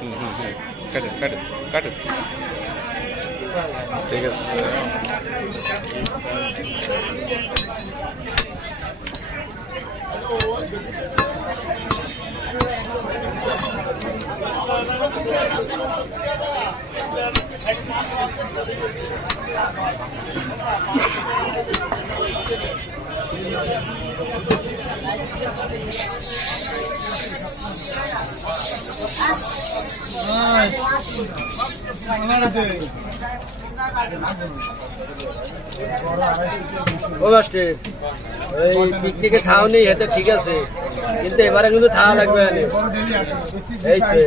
কাটেন কাটেন কাটেন ঠিক আছে ও মাস্টার ওই পিকনিকে খাওয়া নেই হেতে ঠিক আছে কিন্তু এবারে কিন্তু খাওয়া লাগবে না এই তো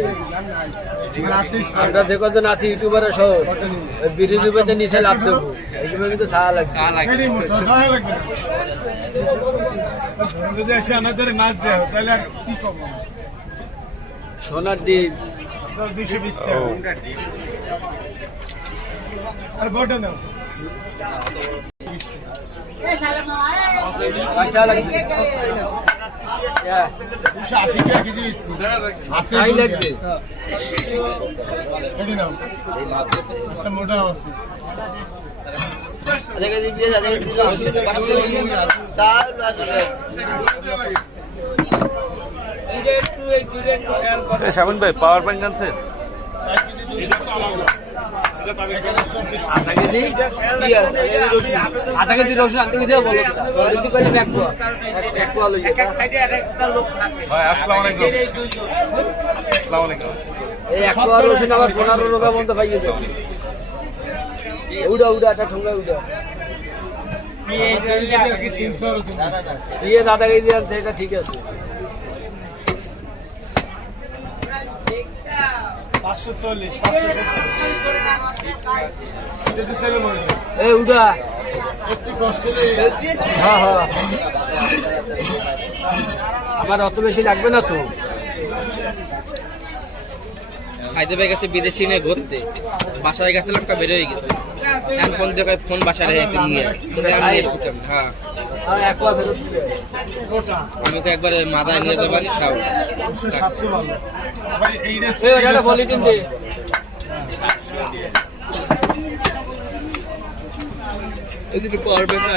আমরা যে কজন আছি ইউটিউবারে সহ ওই বিরোধী পেতে নিচে লাভ দেবো এই সময় কিন্তু খাওয়া লাগবে যদি এসে আমাদের মাছ দেয় তাহলে আর কি করবো সোনার ডিম 220 টাকা আর বড়টা নাও আচ্ছা লাগবে 280 টাকা কেজি দিচ্ছি তাই লাগবে কেটে নাও মাছটা মোটা আছে শামিন ভাই পাওয়ার পয়েন্ট আনছেন আধা কেজি রসুন আনতে গিয়ে বলো যদি পারি এক পোয়া লই ভাই আসসালামু আলাইকুম আসসালামু আলাইকুম এই এক পোয়া রসুন আবার 15 টাকা বন্ধ পাইয়েছে উড়া উড়া একটা ঠোঙ্গা উড়া আধা কেজি আনতে এটা ঠিক আছে 540 এই উড়া একটু কষ্ট হ্যাঁ হ্যাঁ আমার অত বেশি লাগবে না তো খাইতে পেয়ে গেছে বিদেশি নিয়ে ঘুরতে বাসায় গেছিলাম কা বেরোয় গেছে এখন ফোন দেখে ফোন বাসায় রেখেছে নিয়ে আমি এসেছিলাম হ্যাঁ আর এক পোয়া ফেরত দিবে আমি তো একবার মাথায় নিয়ে দেবেন খাও স্বাস্থ্য ভালো আবার এইটা এটা পলিটিন দে এদিকে পারবে না